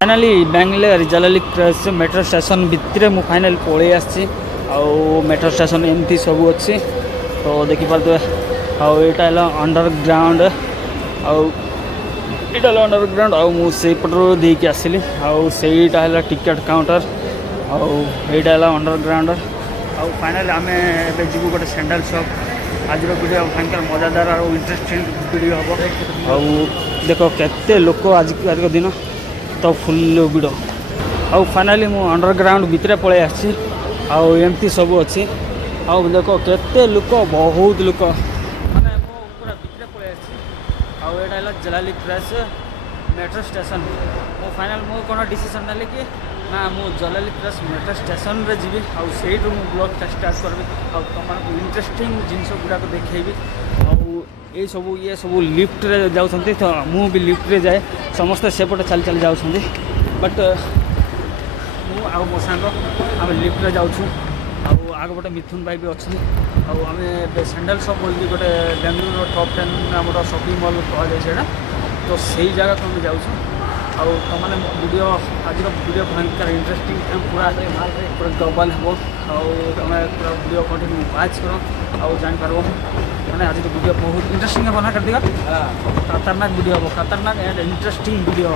Finally Bangalore Jalahalli cross metro station भितर मु final पलि आसी मेट्रो स्टेशन एमती सब अच्छी तो देखिपे आईटा अंडरग्राउंड आईटा अंडरग्राउंड आईपटर देकी आसली आईटा है टिकेट काउंटर आईटा अंडरग्राउंड आउ फाइनाली आम जीव गोटे सैंडल शॉप आज वीडियो भयंकर मजादार और इंटरेस्टिंग वीडियो हम आउ देख केते लोक आज दिन तो फुल भिड़ आउ फाइनाली मु अंडरग्राउंड भितर पलि आसी आमती सब अच्छी आउ देख केते लोक बहुत लोक माने मो पूरा भितर पलि आसी आईटा जलाली क्रॉस मेट्रो स्टेशन मो फाइनाल मो कौन डिसीजन ना कि ना मु जलाली क्रॉस मेट्रो स्टेशन रे जीवी आउ सेइटु मु ब्लॉग स्टार्ट करबी आउ तुमको इंटरेस्टिंग जिनस गुड़ाक देखैबी आउ ये सब लिफ्ट रे जाउछंती तो मु भी लिफ्ट रे जाए समस्त सेपटे चल चल जाउछंती बट मु आउ मो सांग आम लिफ्ट रे जाउछु आउ आग गोटे मिथुन भाई भी अच्छी आम सैंडल शॉप बोल गोटे बेंगलुरु टॉप 10 आम शॉपिंग मॉल कह तो सही जगह को हम जाऊँ आउ तुमने वीडियो आज वीडियो भयंकर इंटरेस्टिंग पूरा पूरा डबल हम तुम पूरा वीडियो कंटिन्यू वाच कर जापर मैंने आज तो वीडियो बहुत इंटरेस्टिंग बना कर दिया खतरनाक वीडियो हम खतरनाक एंड इंटरेस्टिंग वीडियो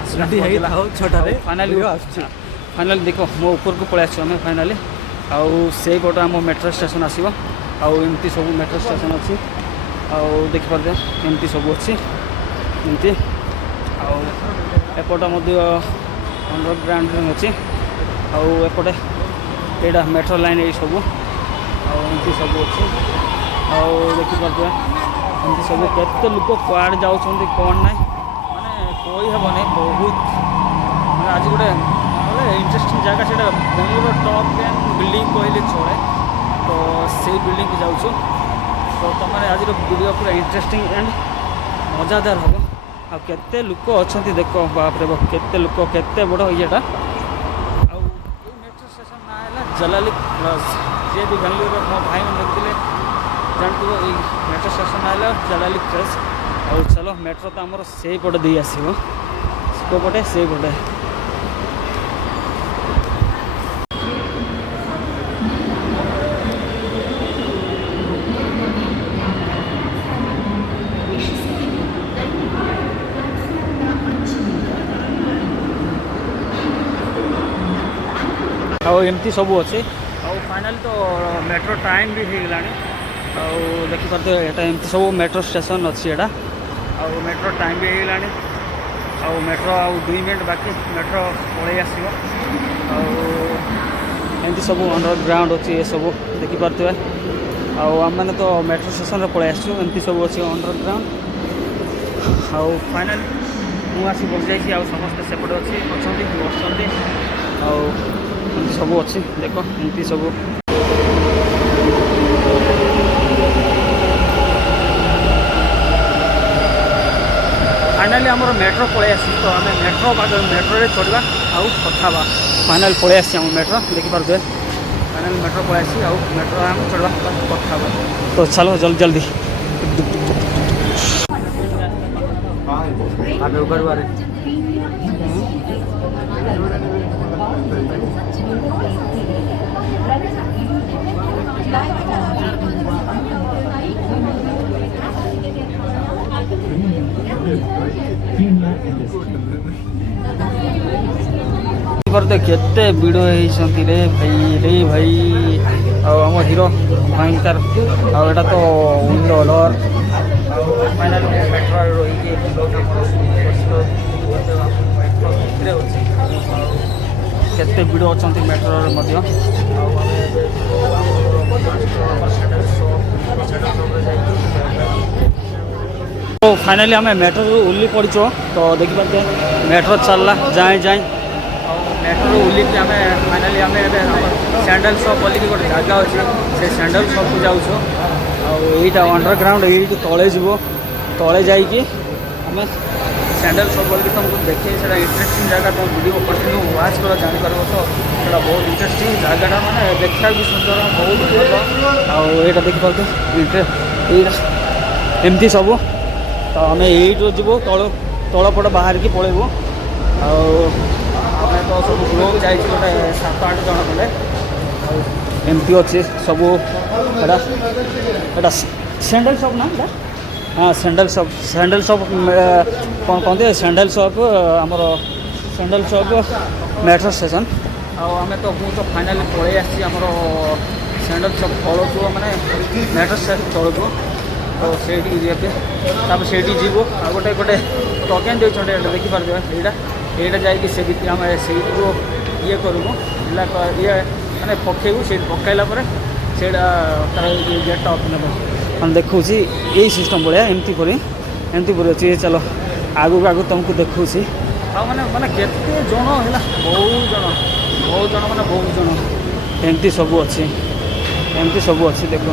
छोटा फाइनाली देख मो ऊपर को पलि आम फाइनाली आउ से गोटे आम मेट्रो स्टेशन आसो आमती सब मेट्रो स्टेशन अच्छी आउ देखिपारे एमती सब अच्छी एमती एपट अंडरग्राउंड अच्छी आउटे यहाँ मेट्रो लाइन ये सब आमती सब अच्छी देखिपारे एमती सब केते लोक कुआड़ जाऊँच कौन ना माने कही हेनी बहुत मैं आज गोटे इंटरेस्टिंग जगह से बेंगलोर टॉप 10 बिल्डिंग कहले चले तो से बिल्डिंग को जाऊँ तो तुमने आज वीडियो पूरा इंटरेस्टिंग एंड मजादार हम आ केते लोक अच्छा देख बाप रे बाप केते लोक केते बड़ येटा मेट्रो स्टेशन ना है जलाली क्रॉस जे भी बेंगलोर मो भाई मैंने देखते जानते मेट्रो स्टेशन ना है जलाली क्रॉस और चलो मेट्रो तो आमर से पटे दे आसो पटे से पटे एमती सब अच्छे फाइनाल तो मेट्रो टाइम भी हो गला देखिपारे यहाँ एमती सब मेट्रो स्टेशन अच्छी यहाँ मेट्रो टाइम भी हो गला मेट्रो आउ 2 मिनट बाकी मेट्रो पलि आसो एमती सब अंडरग्राउंड अच्छी ये सब देखिपारे आम मैंने तो मेट्रो स्टेशन पलि आसू एमती सब अच्छी अंडरग्राउंड आउ फाइनाल मुझे बस जाइए समस्ते सेपटे अच्छी बसते सब अच्छी देख एमती सब फाइनाली आम मेट्रो पलि आसी तो आम मेट्रो मेट्रो चढ़ा आउ कथा फाइनाल पलि आसी आम मेट्रो देखिपारे फाइनाल मेट्रो पलि आसी आउ मेट्रो आम चढ़ा कथा तो चलो जल्दी जल्दी केते भिड़ होती रे भाई आम हीरो भयंकर आटा तो डॉलर फाइनाल मेट्रो रही केते भिड़ अच्छा मेट्रो तो फाइनाली आम मेट्रो उल्ली पड़च तो देखिए मेट्रो चलला जाए जाए मेट्रो उल्ली आम फाइनाली आम सैंडल शॉप बोल गोटे जगह अच्छे से सैंडल शॉप को जाऊँ आईटा अंडरग्राउंड ये तले जीव तले जाइए आम सैंडल शॉप बोल तुमको देखे से इंटरेस्टिंग जगह तुम वीडियो कंटिन्यू वाच कर जापर तो सीटा बहुत इंटरेस्टिंग जगह मैंने देखा भी सुंदर बहुत भल आईटा देखिए एमती सब तो आम यू जीव तल पट बाहर की पलैबू तो सब ग्रुप जाए गोटे 7-8 जन खंडे एमती अच्छे सब एटा सैंडल शॉप ना एटा हाँ सैंडल शॉप कौन कहते सैंडल शॉप आमर सैंडल शॉप मेट्रो स्टेशन आम तो मुझे फाइनाली पलि आमर सैंडल शॉप तलू मैंने मेट्रो स्टेशन तलू तो से जी गोटे गोटे टोकेन देखते देखिपार यहाँ यहाँ जा आम से ये करूँ ये मैंने पकेबू से पकईला से गेटा ओपन मैंने देखा यही सिस्टम भाया एमती परी अच्छी चलो आगू आगू तुमको देखा मैंने मैंने केते जन है बहुत जन मैंने बहुत जन एमती सब अच्छी देख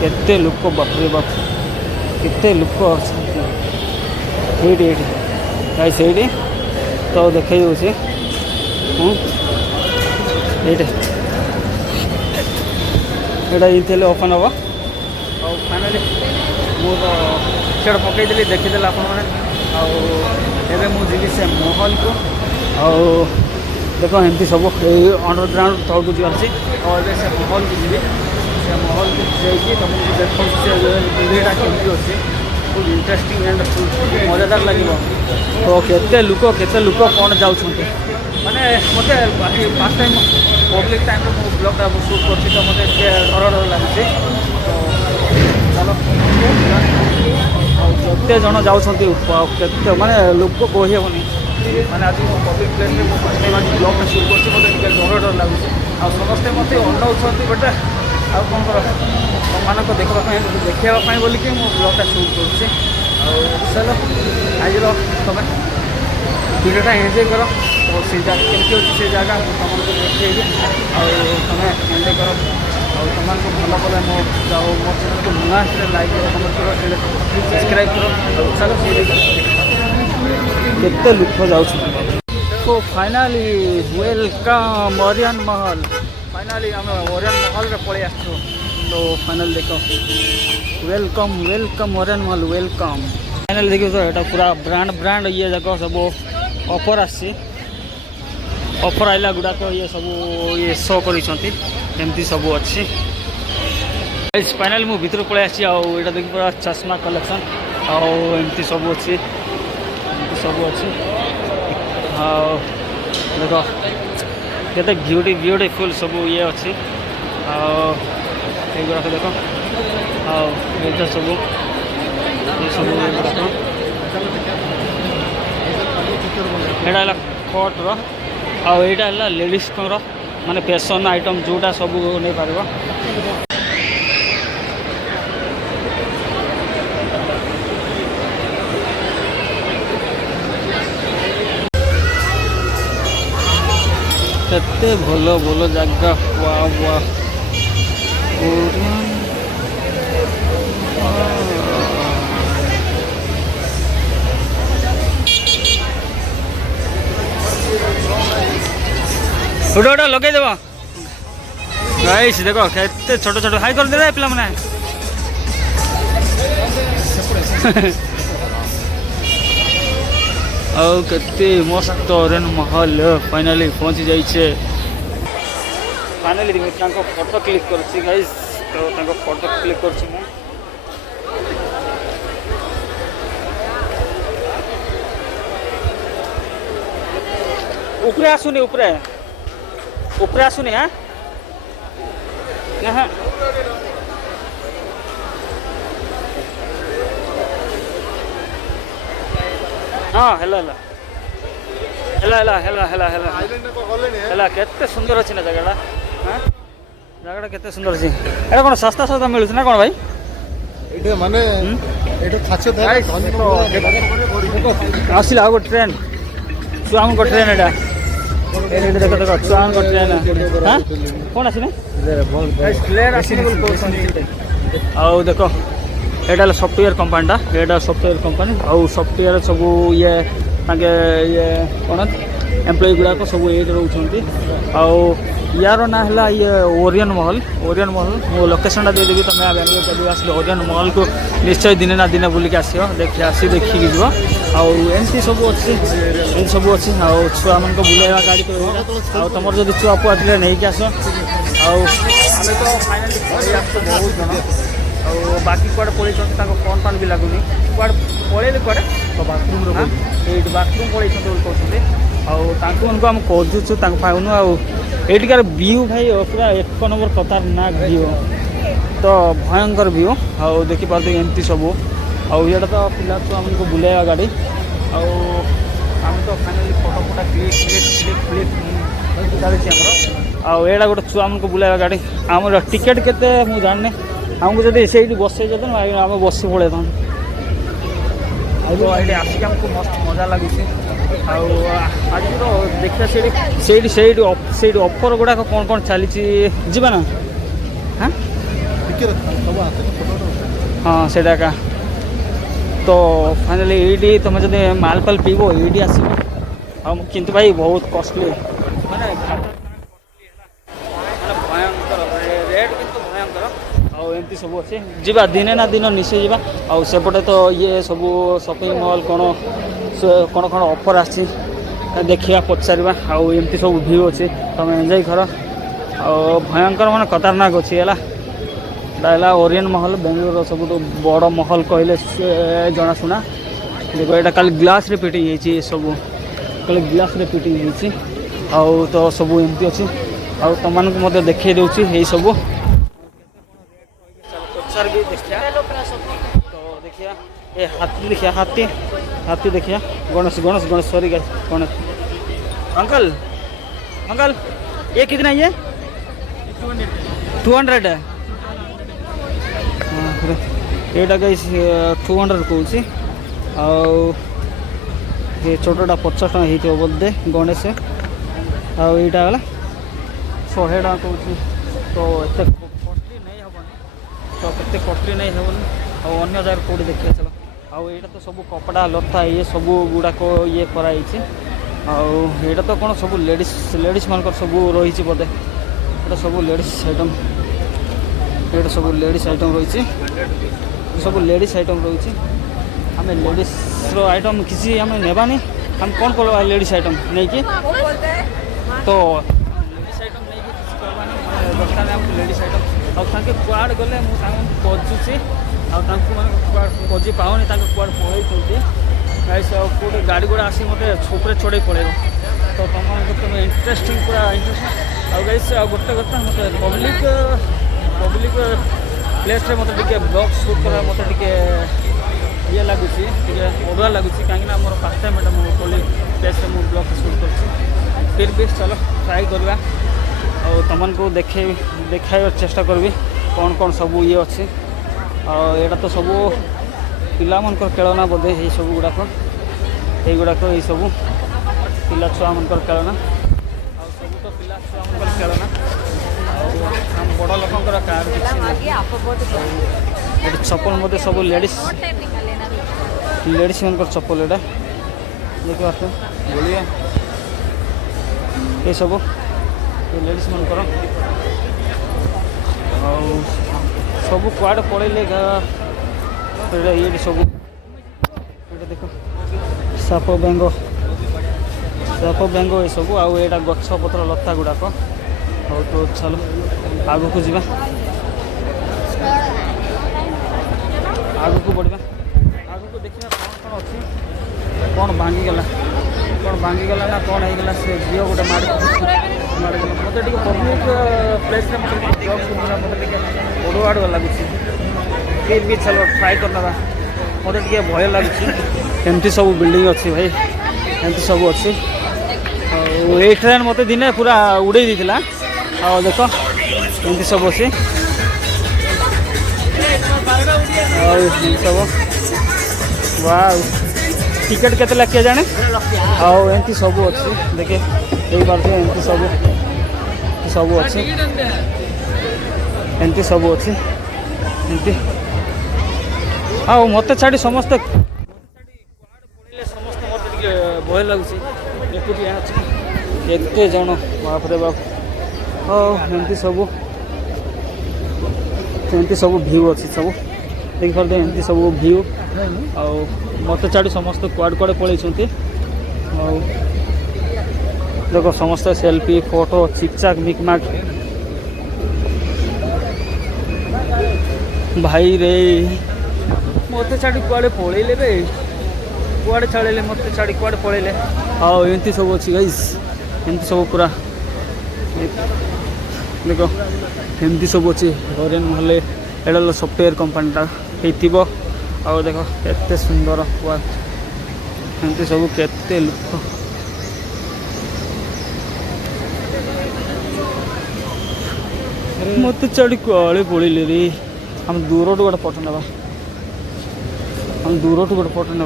केते लोक बापरे बाप केते लोक अच्छे से तो देखे ये ओपन हम और फाइनाली मुझे पकईदी देखीदे आप मुझे से महल को देख एमती सब अंडरग्राउंड तौक जी और से महल को जी से महल को जाइए तुमको देखो से विधिटा केमती अच्छे फुल इंटरेस्टिंग एंड फुल मजादार लगे तो केते लोक कौन जाऊँ मैंने मत फास्ट टाइम पब्लिक टाइम मो ब्लॉगटा शूट कर तो मत डर लगे तो चलो केते जन जाऊँगी माने लोक कहीहनी मैंने आज पब्लिक प्लेस में फर्स्ट टाइम आज ब्लॉगटा शूट कर डर लगे समस्ते मत अनाऊँ बट आ कौन कर देखापी देखापी बोलिकी मो ब्लॉगटा शूट करुच्छे चलो आज तुम वीडियोटा एंजॉय कर तो से कमी अच्छी से जगह तुमको देखिए तुम एंजॉय कर और तुमको भल पड़े मो जाओ मो चैनल को नुआ लाइक करो कमेंट करो सब्सक्राइब करो चलो केते लोक जाऊँ तो फाइनाली वेलकम ओरियन महल फाइनाली आम ओरियन महल रे पलि आसु तो फाइनाल देख वेलकम ओरियन महल वेलकम फाइनाल देखिए तो यहाँ पूरा ब्रांड ये जाक सब ऑफर आसी ऑफर आइला गुड़ाक ये सब ये शो करमती सब अच्छी फाइनाल मु भीतर पलि आसी आटा देखिए पूरा चश्मा कलेक्शन आमती सब अच्छी हाँ देख केते ब्यूटीफुल सब ये अच्छी गुड़ाक देख ये सब यहाँ कट रहा लेडीज माने फैशन आइटम जोटा सब नहीं पार केते भल भल जगह उड़ा लगे देव गाइस देख केते छोट छोट हाई कर दे पिला माने केते मस्त ओरियन महल फाइनाली पहुंची जाइए फाइनाली फोटो क्लिक कर गाइस तो फोटो क्लिक कर ऊपरे आसुनी ऊपरे आसुनी हाँ हाँ हाँ हेला केते सुंदर अच्छी ना जगह हाँ जगह केते सुंदर अच्छी एटा कौन सस्ता सस्ता मिलूँ ना कौन भाई ये माने ये खाचे आसिला गो ट्रेन छुआ को ट्रेन एटा देख देख छुआ को ट्रेन हाँ कौन आसिना आउ देख यहाँ सफ्टवेयर कंपानीटा यहाँ सफ्टवेयर कंपानी आउ सफ्टवेयर सब ये ये कौन एम्प्लॉय गुड़ाक सब ये रोच यार ना है ये ओरियन महल मो लोकेशन दे देवी तुम बेंगलोर जब आस ओरियन महल को निश्चय दिने ना दिने बुलिक आस देखिए आसी देखिकी जीव आमती सब अच्छी ये सब अच्छी छुआ मान बुलेवा गाड़ी तो तुम जब छुआ पुआ थे नहीं आस आम तो फाइनाली बहुत जन बाकी कुआड़े पड़े फोन फान भी लगुनि कुआड़े पड़े कुआड़े बाथरूम ये बाथरूम पड़े कहते आम खोजुचु पाऊनु आईटिकार व्यू भाई पूरा एक नंबर खतरनाक व्यू तो भयंकर व्यू आउ देखिपार एमती सब आईटा तो पिला छुआ मान बुलेवा गाड़ी आम तो फाइनाली फोटो फोटा क्लिक चलती आम गोटे छुआ मान बुलेवा गाड़ी आम टिकेट केते मु जाने आमको जब से बसई जाते आम बस पड़े था तो ये आसिक आमको मस्त मजा लगुच आज तो देखिए से ऑफर गुड़ाक कौन कौन चली जीवा ना हाँ हाँ से तो फाइनाली ये तुम जब मालपाल पीब ये आस किंतु भाई बहुत कॉस्टली माने भयंकर रेट किंतु भयंकर एमती सब अच्छे जीवा दिने ना दिन निश्चय जीवा सेपटे तो ये सब शॉपिंग मॉल कौन कौन ऑफर आसी देखा पचारा आमती सब व्यू अच्छे तुम एंजॉय कर भयंकर मान खतरनाक अच्छी है ओरियन महल बेंगलोर सब बड़ महल कहले जनाशुना देखो यहाँ कल ग्लास रे फिटिंग सब कल ग्लास रे फिटिंग तो सब एमती अच्छी तुमको देखे दूसरी यही सब सर भी देखिया तो देखिया ये हाथी देखिया हाथी देखिया गणेश सॉरी गणेश अंकल ये कितना ये 200 है यहाँ गाइस 200 कौन ये छोटा 50 टका हो बोधे गणेश आईटा गला 100 टका कौन तो एत कॉस्टली नहीं हेनी तो केते कॉस्टली नहीं हेनी अन्य जगह कौटी देखिए चलो आईटा तो सब कपड़ा लता ये सब गुड़ाक ये कराई आईटा तो कौन सब लेडीज मान सब रही बोधे ये सब लेडीज आइटम ये सब लेडीज आइटम रही सब लेडीज आइटम रही आम लेडीज आइटम किसी आम नेबानी हम कौन करवा लेडीज आइटम नहीं कि तो लेडीज आइटम नहीं कि किसी करवानी दरकार आम लेडीज आइटम आगे कुआड़ गले मुझे खोजुची मैंने खोजी पाऊनी कुआड़ पड़े गोटे गाड़ी गुड़ा आसी मत छुपे चढ़े पड़े तो तुम इंटरेस्टिंग पूरा इंटरेस्टिंग गाइस गोटे कथा मत पब्लिक प्लेस मत ब्लॉग सुट कर मत ये लगुच अड़ुआ लगुच कहीं मोर first time public place vlog shoot कर फिर भी चलो ट्राई करवा तुमको देखा चेष्टा करी कौन कौन सब ये अच्छे यहाँ तो सब पिला मनकर खेलना बोधे ये सब गुड़ाक ये सब पिला छुआ मनकर खेलना सब तो पिला छुआ मनकर खेलना आम बड़ लोकर कार ये चप्पल मत सब लेडीज मनकर चप्पल यहाँ देखिए आस बोलिए ये सब लेडीज मनकर सब कुआड़े पड़े ये सब देख साप बेंग ये सब आईटा गछ पत्र लता गुड़ाक तो चलो आग को जीवा आग को बढ़ा आग को देखा कौन कौन अच्छी कौन भांगीगला ना कौन होगा से झील गोटे माड़ी मत पब्लिक प्लेस मत ओडुआड़ लगुच फिर भी चलो ट्राई करना मत भय लगुच एमती सब बिल्डिंग अच्छी भाई एमती सब अच्छी ये ट्रेन मत दिने पूरा उड़े देला देख एमती सब अच्छी सब वाह टिकेट केते लगे जाने एमती सब अच्छी देखे यही पार्थ एमती सब अच्छी एमती सब अच्छी एमती मत छाड़ी समस्ते समस्त मत भय लगुच एकुटिया एत जन बाप रे बाप एमती सब भ्यू अच्छी सब देखिए एमती सब भ्यू आउ मत छाड़ी समस्त कुआड़ कुआड़े पलैंट देख समस्त सेल्फी फोटो चिकचाक मिकमाक भाई रे मत छाड़ी कुआड़े पलैले रे कुआड़े छाड़े मत छाड़ी कुआड़े पलैले आउ एमती सब अच्छी गाइस एमती सब पूरा देख एमती सब अच्छे घरे ना एटा सफ्टवेयर कंपनीटा हो आउ देख केते सुंदर एमती सब केते लोक मत छाड़ी कुआड़े पलैले रे हम दूर गोटे फोटो ना गोटे फोटो ना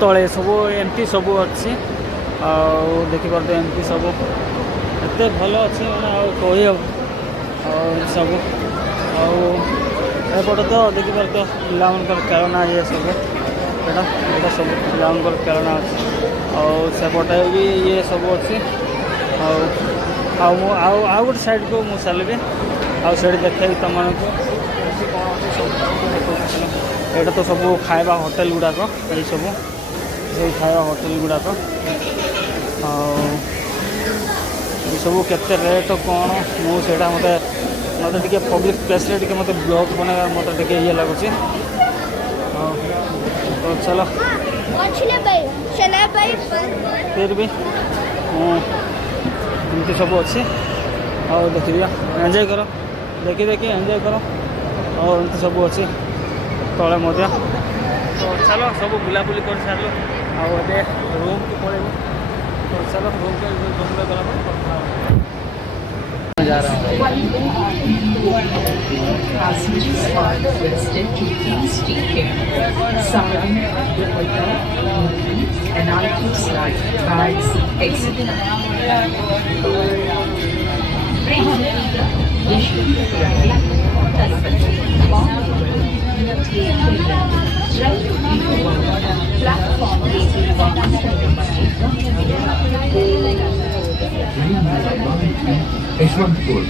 तले सब एमती सब अच्छी देखिपार एमती सब एत भल अच्छी मैंने कही सब आउट तो देखिपार तो पिला खेलना ये सब यहाँ सब पिला खेलना अच्छे आउटे भी ये सब अच्छी आउ गोटे साइड को मुझे चलि आउ देखे तुम यहाँ तो सब खाଇବା होटेल गुड़ाक ये सब खाଇବା होटेल गुड़ाक सब केते रेट कौन मुझे मत पब्लिक प्लेस मत ब्लॉग बनवा मत ये लगुच तो चलो फिर भी एमती सब अच्छे और देखिए एंजॉय करो देखी एंजॉय करो और एमती सब अच्छे तले मध्य तो चलो सब बुलाबुली कर सारू आए रूम को पड़ेबू तो चलो रूम को गला जा रहा Yeshwanthpur.